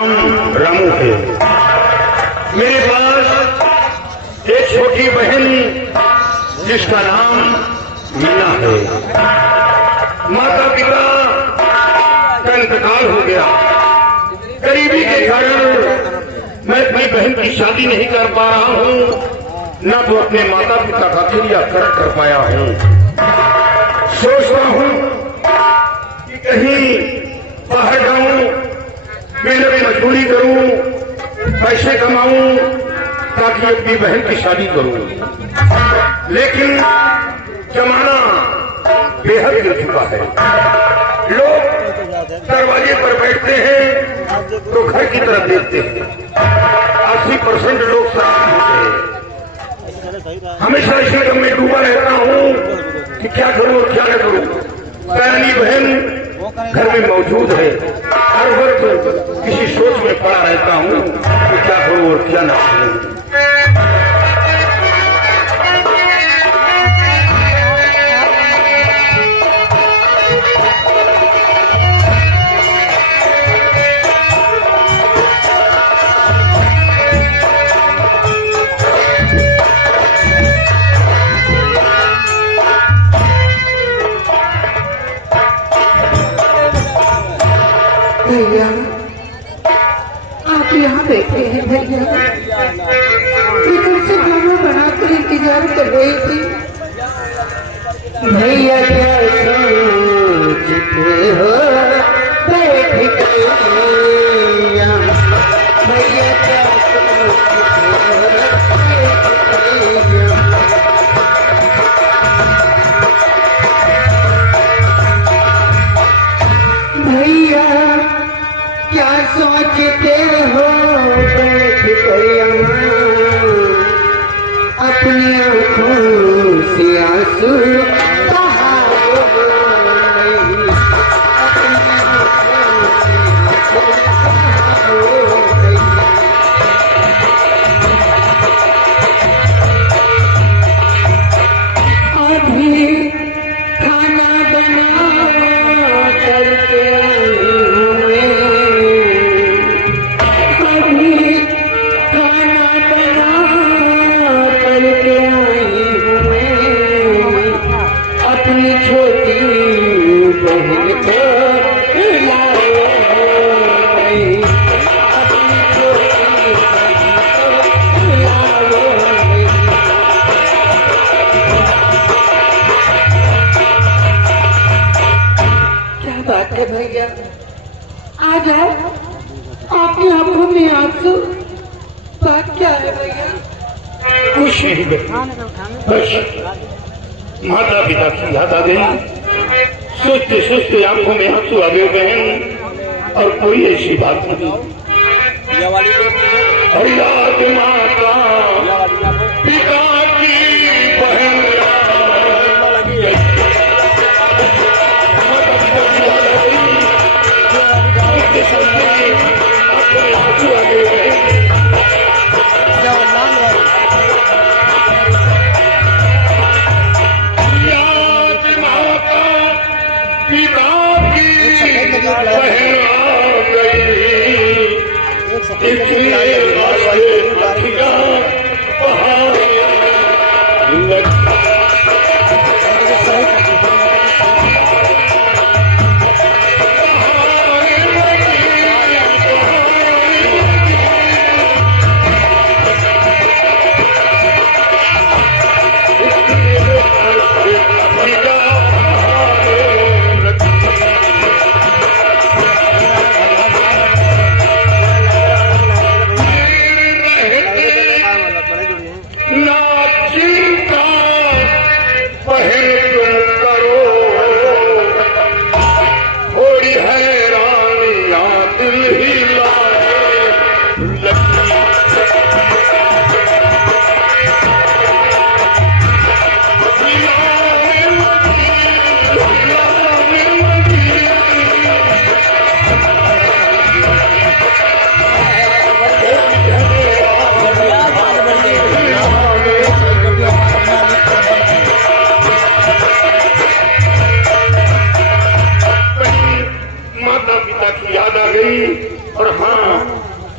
रामू है। मेरे पास एक छोटी बहन जिसका नाम मीना है। माता पिता का इंतकाल हो गया। गरीबी के कारण मैं अपनी बहन की शादी नहीं कर पा रहा हूँ, न तो अपने माता पिता का क्रिया कर पाया हूँ। सोचता हूँ कि कहीं बाहर जाऊं, मेहनत मजदूरी करूं, पैसे कमाऊं ताकि अपनी बहन की शादी करूं। लेकिन जमाना बेहद गिर चुका है। लोग दरवाजे पर बैठते हैं तो घर की तरफ देखते हैं। 80% लोग शराबी होते हैं। हमेशा इसी गम में डूबा रहता हूं कि क्या करूं और क्या न करूं। पहली बहन घर में मौजूद है। हर वक्त किसी सोच में पड़ा रहता हूं कि क्या करूं और क्या न करूं। भैया आप यहाँ बैठे हैं। भैया इधर से खाना बनाकर इंतजार कर रही थी। भैया क्या सोचते हो बैठ के, भैया क्या भैया क्या सोचते हो बैठ कर यहाँ, अपनी आंखों से आंसू बहाओ नहीं, अपनी आंखों से आंसू बहाओ नहीं। अभी खाना बना करके भैया आ जाओ, आपकी आंखों में आंसू। बात क्या है भैया? कुछ नहीं बस माता पिता की याद आ गई। सोचते सोचते आंखों में आंसू आ गए बहन, और कोई ऐसी बात नहीं। और याद माता पिता की बहन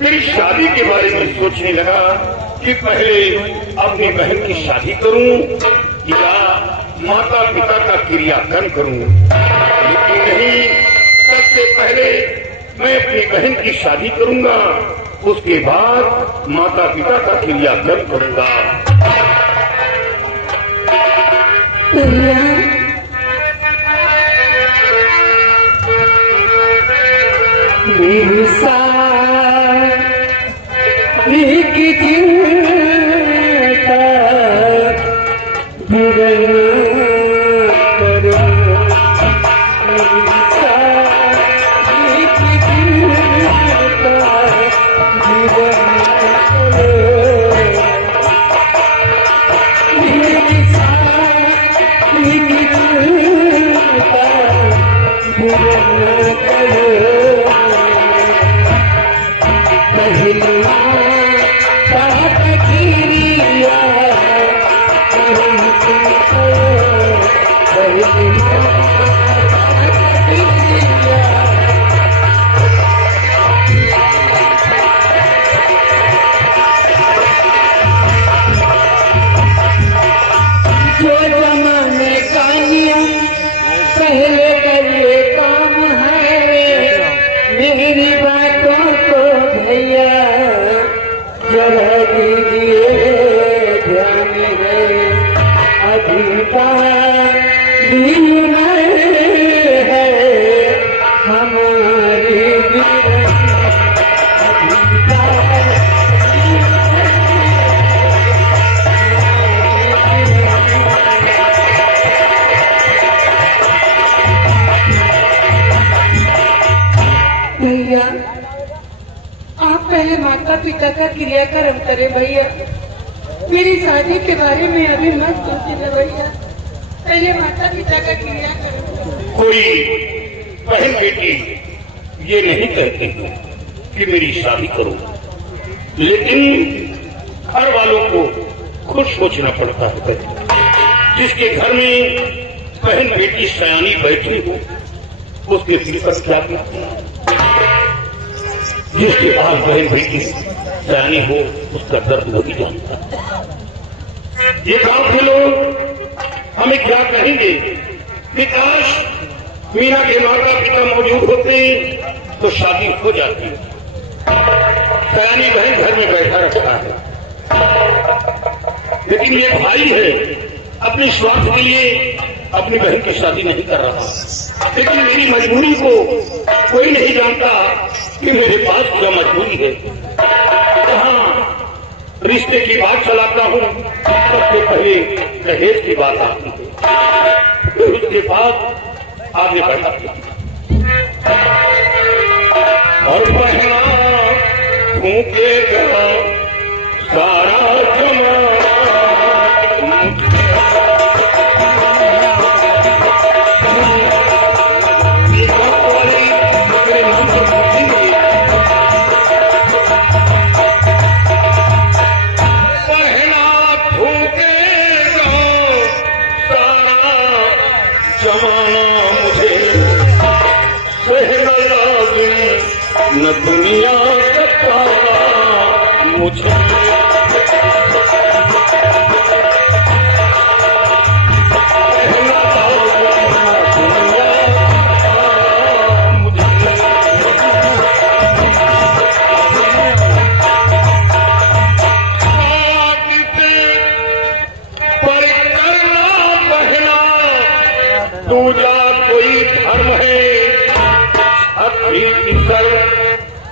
मेरी शादी के बारे में सोचने लगा कि पहले अपनी बहन की शादी करूं या माता पिता का क्रियाकर्म करूं, लेकिन नहीं, सबसे पहले मैं अपनी बहन की शादी करूंगा, उसके बाद माता पिता का क्रियाकर्म करूंगा। मेरी सारी की चिंता गिरन करो, मेरी सारी की चिंता गिरन करो, मेरी सारी की चिंता गिरन करो। जो जमाने का नियम पहले करे काम है, मेरी बातों को भैया जरा दीजिए ध्यान है। अभी दिन है हमारी भैया, आप पहले माता पिता का क्रियाकर्म करें भैया। मेरी शादी के बारे में अभी मत सोचिए भैया, पहले माता पिता का क्रियाकर्म करें। कोई बहन बेटी ये नहीं कहते हैं कि मेरी शादी करो, लेकिन घर वालों को खुद सोचना पड़ता है। जिसके घर में बहन बेटी सयानी बैठी हो, उसके दिल पर क्या बीतती है। जिसके पास बहन बेटी सयानी हो, उसका दर्द वही जानता है। ये गांव के लोग हमें क्या कहेंगे कि काश मीना के माता पिता मौजूद होते तो शादी हो जाती। सयानी बहन घर में बैठा रखता है, लेकिन ये भाई है, अपने स्वार्थ के लिए अपनी बहन की शादी नहीं कर रहा। लेकिन मेरी मजबूरी को कोई नहीं जानता कि मेरे पास क्या मजबूरी है। हाँ, रिश्ते की बात चलाता हूँ, सबसे पहले दहेज की बात आती है, फिर उसके बाद आगे बढ़ाती है। और पहला फूकेगा सारा जमाना, न दुनिया का मुझे दूजा कोई धर्म है,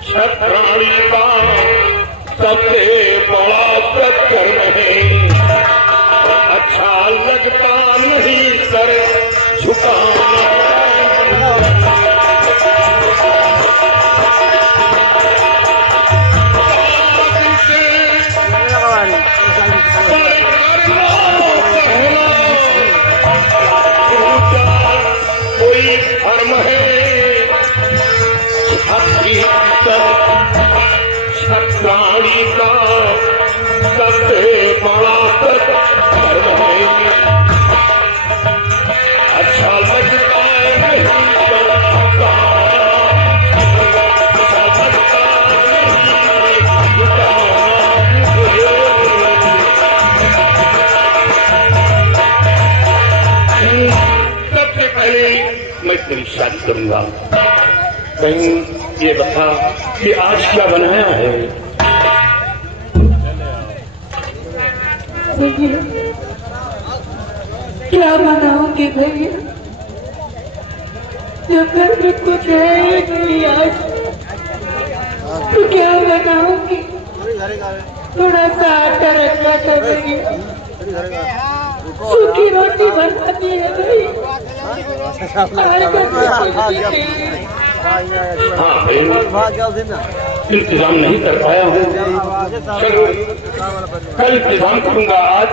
छत्राणी का सबसे बड़ा सत्कर्म है। अच्छा लगता नहीं सर झुकाना, कोई धर्म है, छत्राणी का सबसे बड़ा धर्म है। अच्छा लगता नहीं अच्छा लगता नहीं करूंगा। कहीं ये बता कि आज क्या बनाया है? भैया क्या बनाओगे भैया, जब घर में कुछ है ही नहीं आज, तो क्या बनाओगे? थोड़ा सा आटा रखा था भैया, सूखी रोटी बनाती है भैया। हाँ इंतजाम नहीं कर पाया हूँ, कल इंतजाम करूंगा। आज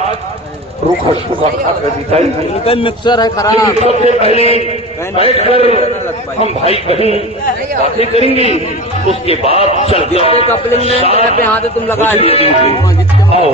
रूखा सूखा खाकर दिखाई मिक्सर है खराब। सबसे पहले बैठकर हम भाई बहन बातें करेंगे, उसके बाद चलते कपलिंग पे हाथ तुम लगा आओ।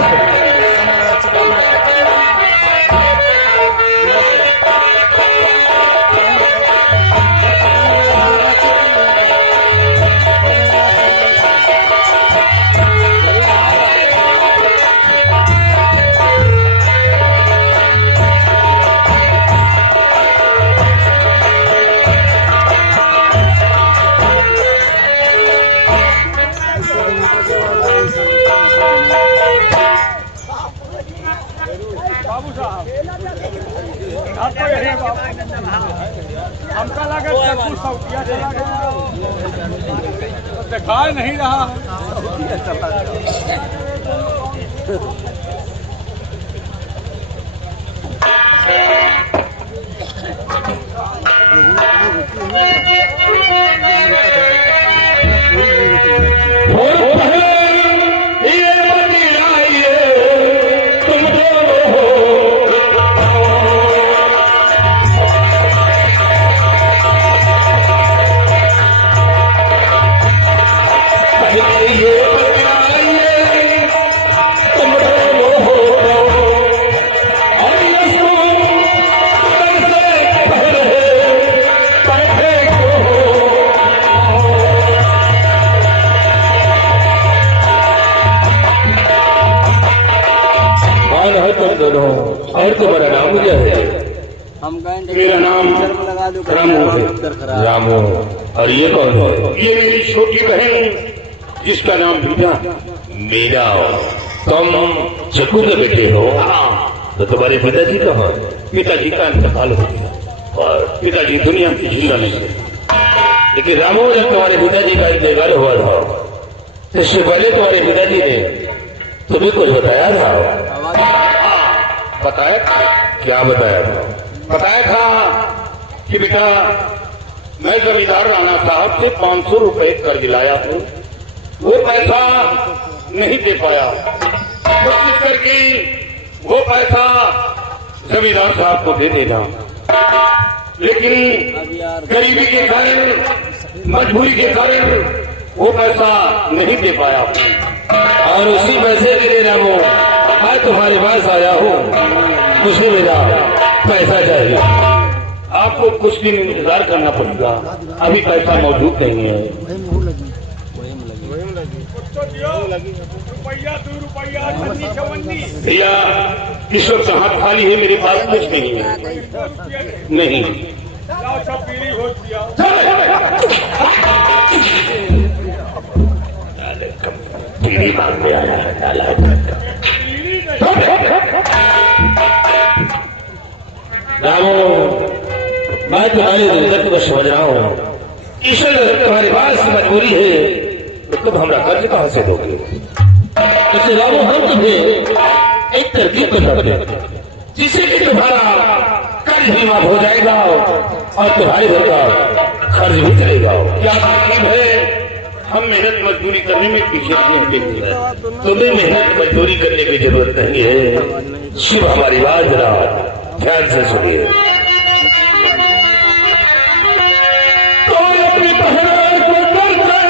हमका लगा दिखा नहीं रहा। और तुम्हारा नाम क्या है? मेरा नाम रामू है। रामू। और ये कौन है? ये मेरी छोटी बहन जिसका नाम बीटा। मेरा। तुम चकू के बेटे हो? तो तुम्हारे पिताजी कहाँ? पिताजी का इंतकाल हो गया और पिताजी दुनिया की जिंदा नहीं है। लेकिन रामू, जब तुम्हारे पिताजी का इंतकाल हुआ था, इससे पहले तुम्हारे पिताजी ने तुम्हें कुछ बताया था? बताया था? क्या बताया था? बताया था कि बेटा मैं जमींदार राणा साहब से 500 रुपए कर्ज लाया हूँ, वो पैसा नहीं दे पाया। कोशिश करके वो पैसा जमींदार साहब को दे देना, लेकिन गरीबी के कारण, मजबूरी के कारण वो पैसा नहीं दे पाया। और उसी पैसे के लिए रामू मैं तुम्हारे पास आया हूँ। मुझे मेरा पैसा चाहिए। आपको कुछ दिन इंतजार करना पड़ेगा, अभी पैसा मौजूद नहीं है। भैया इस वक्त हाथ खाली है, मेरे पास कुछ नहीं है। नहीं पीढ़ी मांगने आया है। रामू, मैं तुम्हारे दर्द को समझ रहा हूँ। ईश्वर तुम्हारे पास मजबूरी है, तो तुम हमारा कर्ज कहाँ से दोगे? तो रामू, हम तुम्हें एक तरकीब बताते हैं जिससे कि तुम्हारा कर्ज भी माफ हो जाएगा और तुम्हारे घर का खर्च भी चलेगा। क्या तरकीब है? हम मेहनत मजदूरी करने में पीछे नहीं हटेंगे। तुम्हें मेहनत मजदूरी करने की जरूरत नहीं है। शिव हमारी बात जरा ध्यान से सुनिए। तो अपनी पहनान को करकर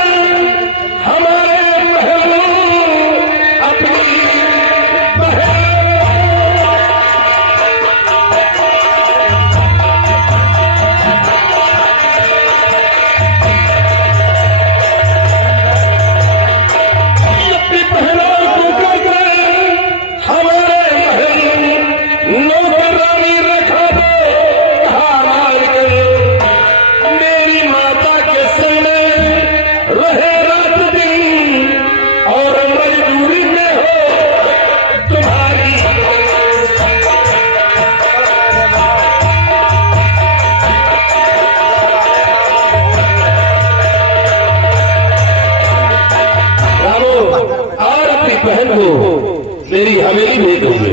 हमारे महल अपनी नौकरानी रखा दो। को मेरी हवेली भेज दोगे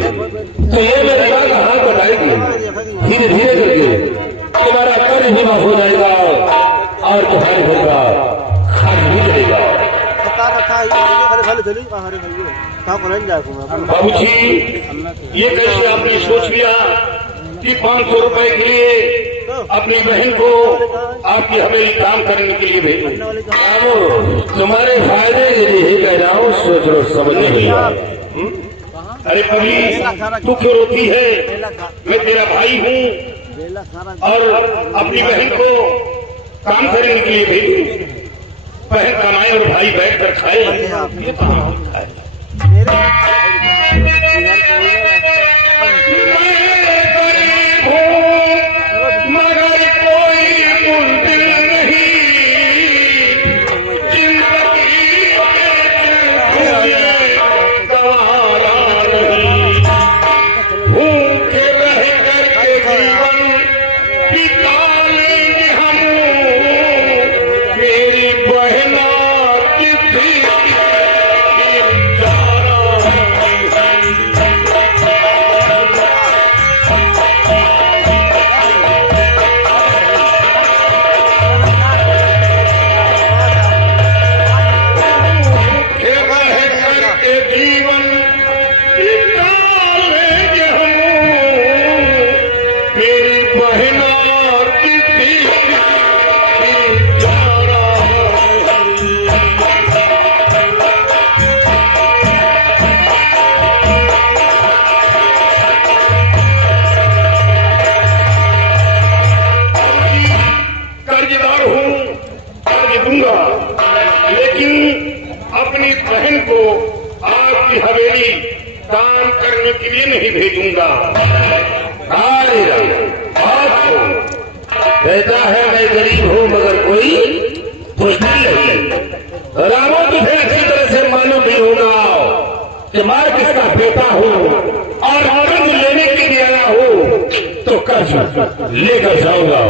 तो ये मेरे बात हाथ बढ़ाएगी, धीरे धीरे करके तुम्हारा कर्ज भी माफ हो जाएगा और तुम्हारे घर का खर्च भी चलेगा। बाबूजी, ये कैसे आपने सोच लिया कि 500 रुपए के लिए अपनी बहन को आपकी हवेली काम करने के लिए भेजो? तुम्हारे फायदे के लिए ही कह रहा हूँ, सोच लो, समझ नहीं आ। अरे कभी तू क्यों रोती है? मैं तेरा भाई हूँ और अपनी बहन को काम करने के लिए भेजू? बहन कमाए और भाई बैठ कर खाए, ये कहाँ होता है? मगर कोई मुश्किल नहीं, गवारा नहीं, भूखे रह करके जीवन बिता लेंगे हम, मेरी बहना किसी काम करने के लिए नहीं भेजूंगा। कहता है मैं गरीब हूँ मगर कोई मुश्किल नहीं। रामो तुझे अच्छी तरह से मालूम भी होगा कि मार किसका बेटा हूँ और कर्ज लेने के लिए आया हूँ तो कर्ज लेकर जाऊंगा।